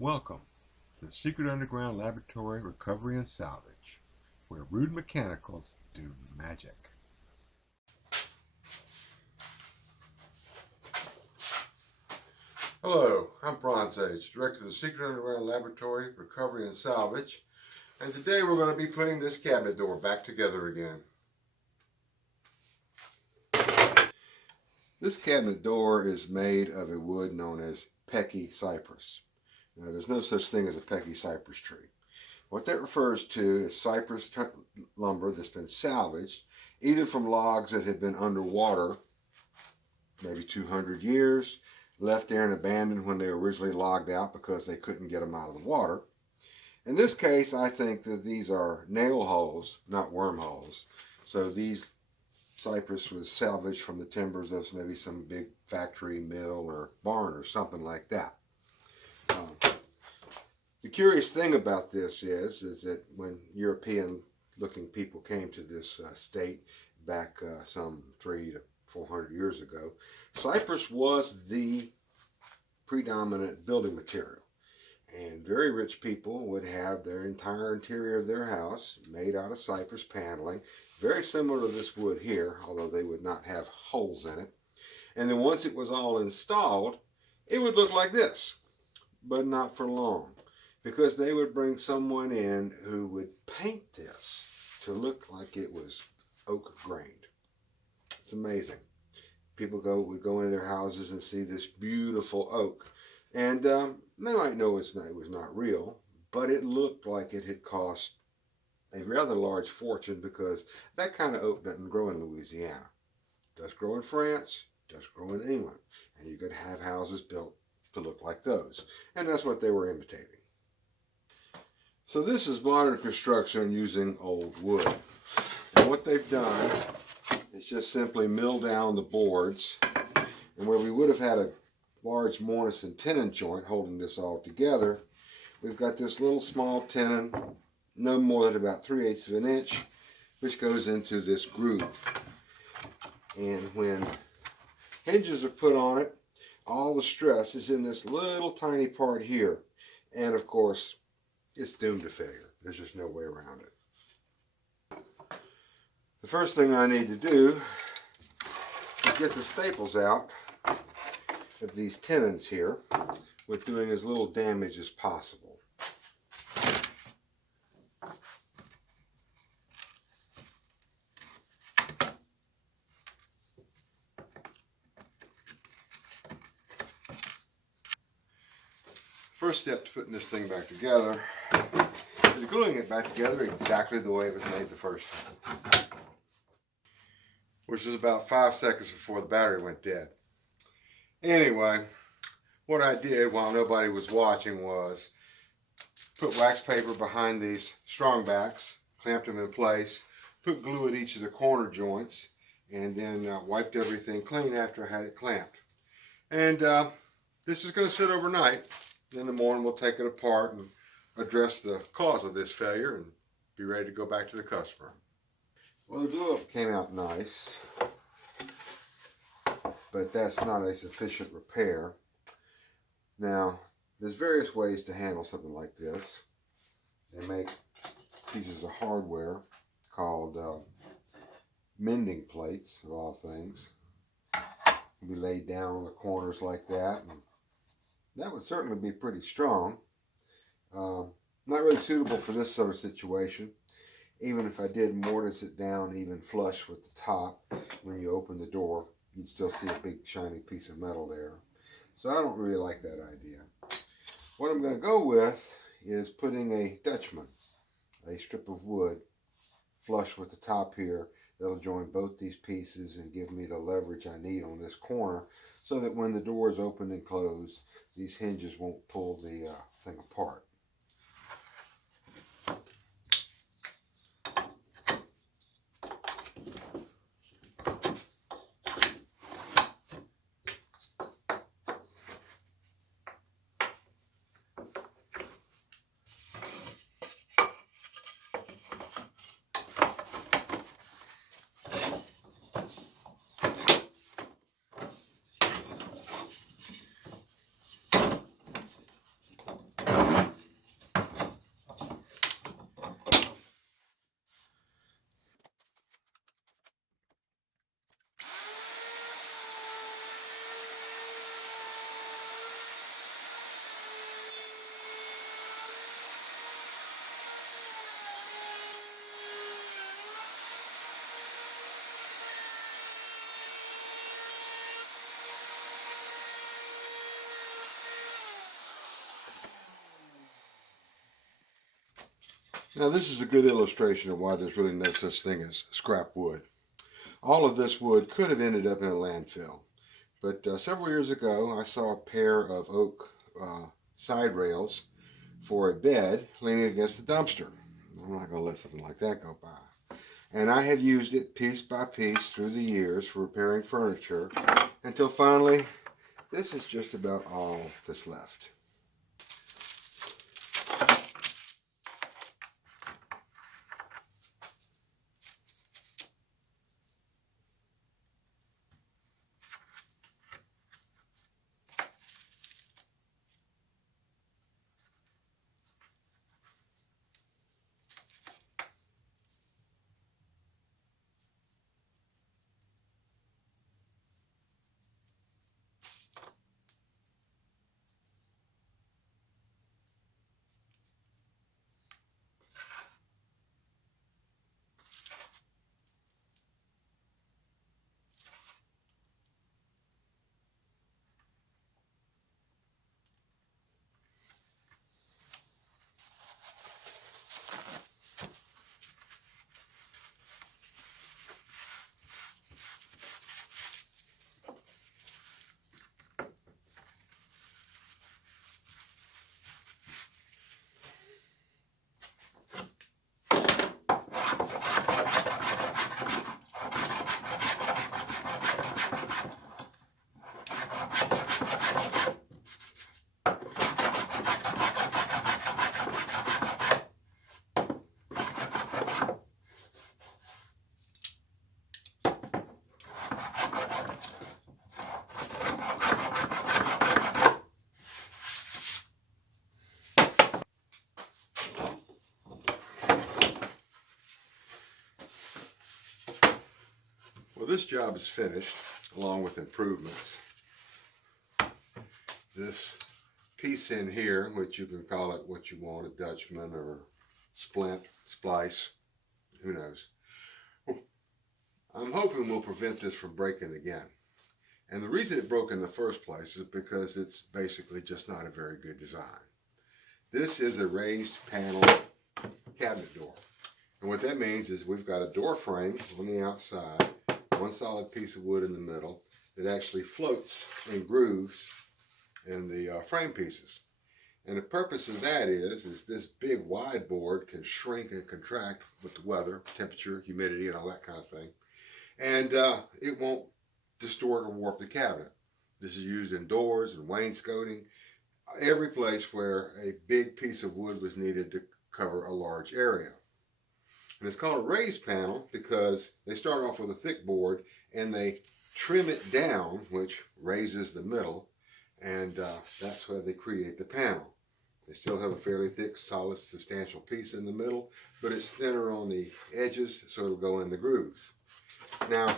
Welcome to the Secret Underground Laboratory Recovery and Salvage, where rude mechanicals do magic. Hello, I'm Bronze Age, Director of the Secret Underground Laboratory Recovery and Salvage, and today we're going to be putting this cabinet door back together again. This cabinet door is made of a wood known as pecky cypress. Now, there's no such thing as a pecky cypress tree. What that refers to is cypress lumber that's been salvaged, either from logs that had been underwater, maybe 200 years, left there and abandoned when they were originally logged out because they couldn't get them out of the water. In this case, I think that these are nail holes, not wormholes. So these cypress was salvaged from the timbers of maybe some big factory, mill, or barn or something like that. The curious thing about this is that when European-looking people came to this state back some 300 to 400 years ago, cypress was the predominant building material. And very rich people would have their entire interior of their house made out of cypress paneling, very similar to this wood here, although they would not have holes in it. And then once it was all installed, it would look like this, but not for long, because they would bring someone in who would paint this to look like it was oak grained. It's amazing. People would go into their houses and see this beautiful oak, and they might know it was not real, but it looked like it had cost a rather large fortune, because that kind of oak doesn't grow in Louisiana. It does grow in France, it does grow in England, and you could have houses built to look like those, and that's what they were imitating. So this is modern construction using old wood, and what they've done is just simply mill down the boards, and where we would have had a large mortise and tenon joint holding this all together, we've got this little small tenon, no more than about 3/8 of an inch, which goes into this groove. And when hinges are put on it, all the stress is in this little tiny part here, and of course it's doomed to failure. There's just no way around it. The first thing I need to do is get the staples out of these tenons here with doing as little damage as possible. First step to putting this thing back together is gluing it back together exactly the way it was made the first time, which was about 5 seconds before the battery went dead. Anyway, what I did while nobody was watching was put wax paper behind these strong backs, clamped them in place, put glue at each of the corner joints, and then wiped everything clean after I had it clamped. And this is going to sit overnight. In the morning we'll take it apart and address the cause of this failure and be ready to go back to the customer. Well, the glue came out nice, but that's not a sufficient repair. Now, there's various ways to handle something like this. They make pieces of hardware called mending plates, of all things. Can be laid down on the corners like that, and that would certainly be pretty strong. Not really suitable for this sort of situation. Even if I did mortise it down even flush with the top, when you open the door, you'd still see a big shiny piece of metal there. So I don't really like that idea. What I'm going to go with is putting a Dutchman, a strip of wood, flush with the top here. That'll join both these pieces and give me the leverage I need on this corner, so that when the door is opened and closed, these hinges won't pull the thing apart. Now this is a good illustration of why there's really no such thing as scrap wood. All of this wood could have ended up in a landfill. But several years ago, I saw a pair of oak side rails for a bed leaning against the dumpster. I'm not going to let something like that go by. And I have used it piece by piece through the years for repairing furniture until finally, this is just about all that's left. Well, this job is finished, along with improvements. This piece in here, which you can call it what you want, a Dutchman or splint, splice, who knows. I'm hoping we'll prevent this from breaking again. And the reason it broke in the first place is because it's basically just not a very good design. This is a raised panel cabinet door. And what that means is we've got a door frame on the outside, one solid piece of wood in the middle that actually floats and grooves in the frame pieces. And the purpose of that is this big wide board can shrink and contract with the weather, temperature, humidity, and all that kind of thing. And it won't distort or warp the cabinet. This is used in doors and wainscoting, every place where a big piece of wood was needed to cover a large area. And it's called a raised panel because they start off with a thick board and they trim it down, which raises the middle, and that's where they create the panel. They still have a fairly thick, solid, substantial piece in the middle, but it's thinner on the edges, so it'll go in the grooves. Now,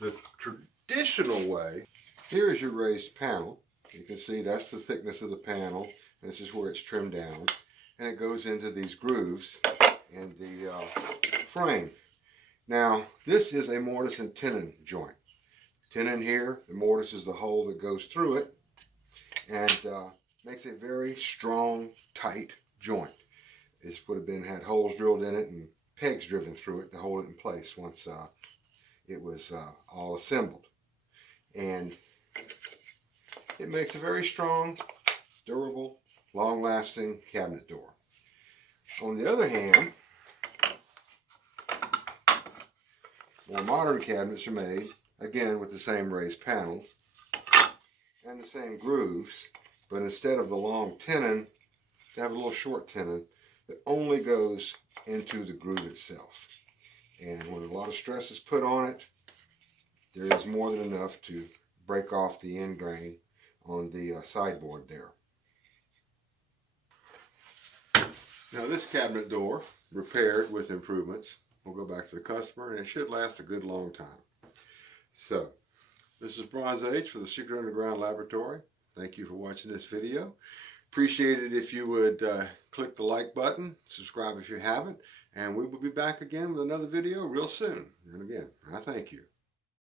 the traditional way, here is your raised panel. You can see that's the thickness of the panel. This is where it's trimmed down, and it goes into these grooves in the frame. Now, this is a mortise and tenon joint. Tenon here, the mortise is the hole that goes through it, and makes a very strong, tight joint. This would have had holes drilled in it and pegs driven through it to hold it in place once it was all assembled. And it makes a very strong, durable, long-lasting cabinet door. On the other hand, more modern cabinets are made, again with the same raised panels and the same grooves, but instead of the long tenon, they have a little short tenon that only goes into the groove itself. And when a lot of stress is put on it, there is more than enough to break off the end grain on the sideboard there. Now this cabinet door, repaired with improvements, will go back to the customer and it should last a good long time. So, this is Bronze Age for the Secret Underground Laboratory. Thank you for watching this video. Appreciate it if you would click the like button, subscribe if you haven't, and we will be back again with another video real soon. And again, I thank you.